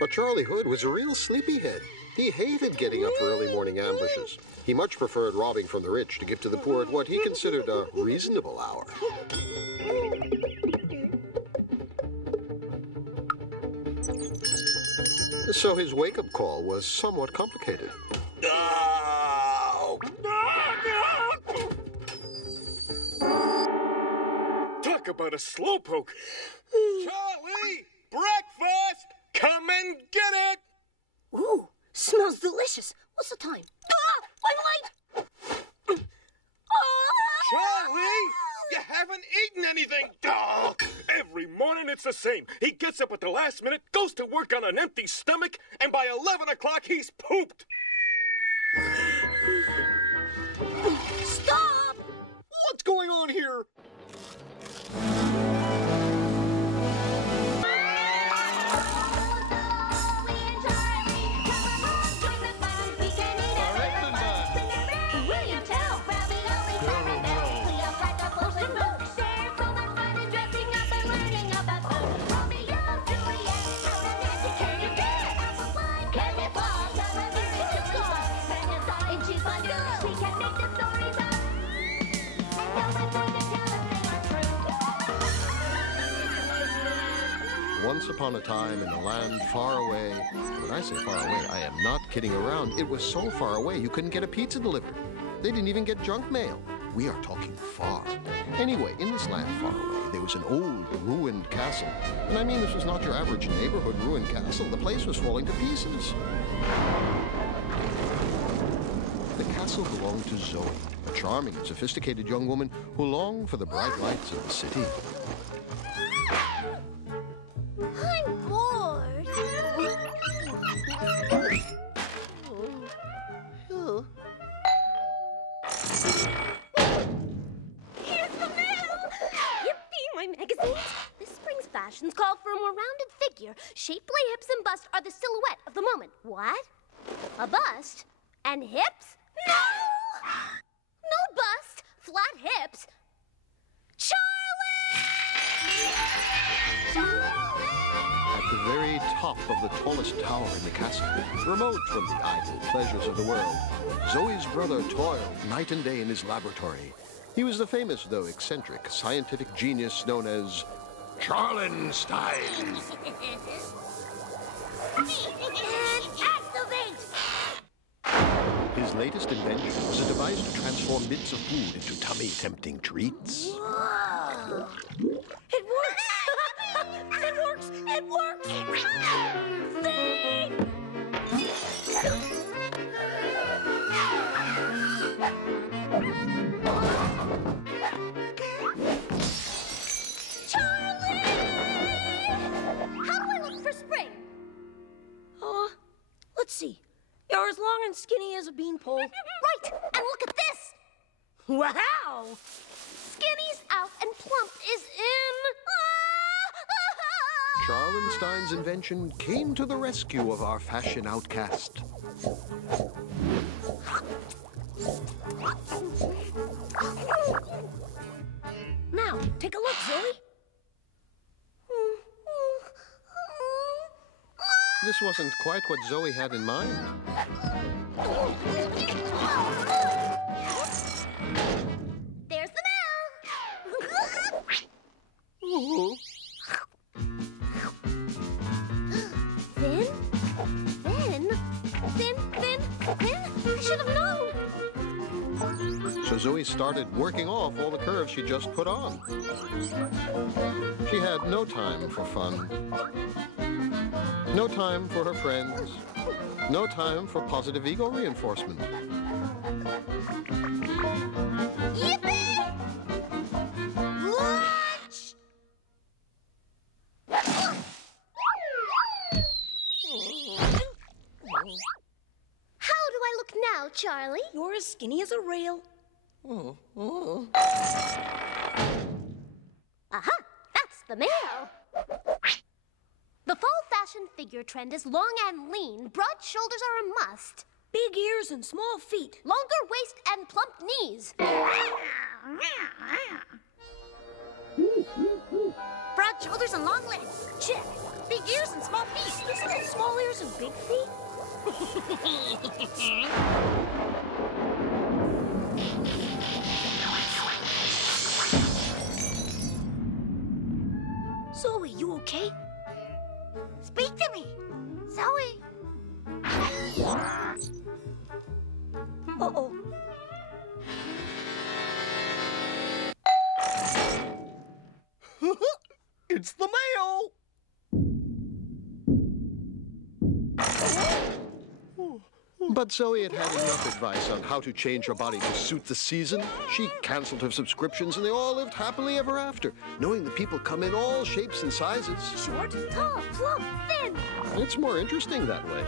But Charlie Hood was a real sleepyhead. He hated getting up for early morning ambushes. He much preferred robbing from the rich to give to the poor at what he considered a reasonable hour. So his wake-up call was somewhat complicated. No! Talk about a slowpoke. Charlie! Breakfast! Come and get it! Ooh, smells delicious. What's the time? Ah, I'm late! Charlie! You haven't eaten anything! Oh, every morning it's the same. He gets up at the last minute, goes to work on an empty stomach, and by 11 o'clock he's pooped. Stop! What's going on here? Once upon a time in a land far away, when I say far away, I am not kidding around. It was so far away you couldn't get a pizza delivered. They didn't even get junk mail. We are talking far. Anyway, in this land far away, there was an old ruined castle. And I mean, this was not your average neighborhood ruined castle. The place was falling to pieces. The castle belonged to Zoe, a charming and sophisticated young woman who longed for the bright lights of the city. I'm bored. Here's the mail! Yippee, my magazines! This spring's fashions call for a more rounded figure. Shapely hips and bust are the silhouette of the moment. What? A bust? And hips? No! No bust, flat hips. Charlie! At the very top of the tallest tower in the castle, remote from the idle pleasures of the world, Zoe's brother toiled night and day in his laboratory. He was the famous, though eccentric, scientific genius known as Charlenstein. And activate! His latest invention was a device to transform bits of food into tummy-tempting treats. Whoa. It works! It works! It works! Charlie! How do I look for spring? Let's see. You're as long and skinny as a beanpole. Right! And look at this! Wow! Skinny's out and plump is in. Charlenstein's invention came to the rescue of our fashion outcast. Now, take a look, Zoe. This wasn't quite what Zoe had in mind. There's the mail. Thin, thin, thin, thin, thin. I should have known. So Zoe started working off all the curves she just put on. She had no time for fun. No time for her friends. No time for positive ego reinforcement. Yippee! Lunch! How do I look now, Charlie? You're as skinny as a rail. Aha! That's the mail. The fall fashion figure trend is long and lean. Broad shoulders are a must. Big ears and small feet. Longer waist and plump knees. shoulders and long legs. Check. Big ears and small feet. Isn't it small ears and big feet? Zoe, you okay? Speak to me. Zoe. Uh-oh. It's the mail! But Zoe had had enough advice on how to change her body to suit the season. She canceled her subscriptions and they all lived happily ever after, knowing the people come in all shapes and sizes. Short, tall, plump, thin. It's more interesting that way.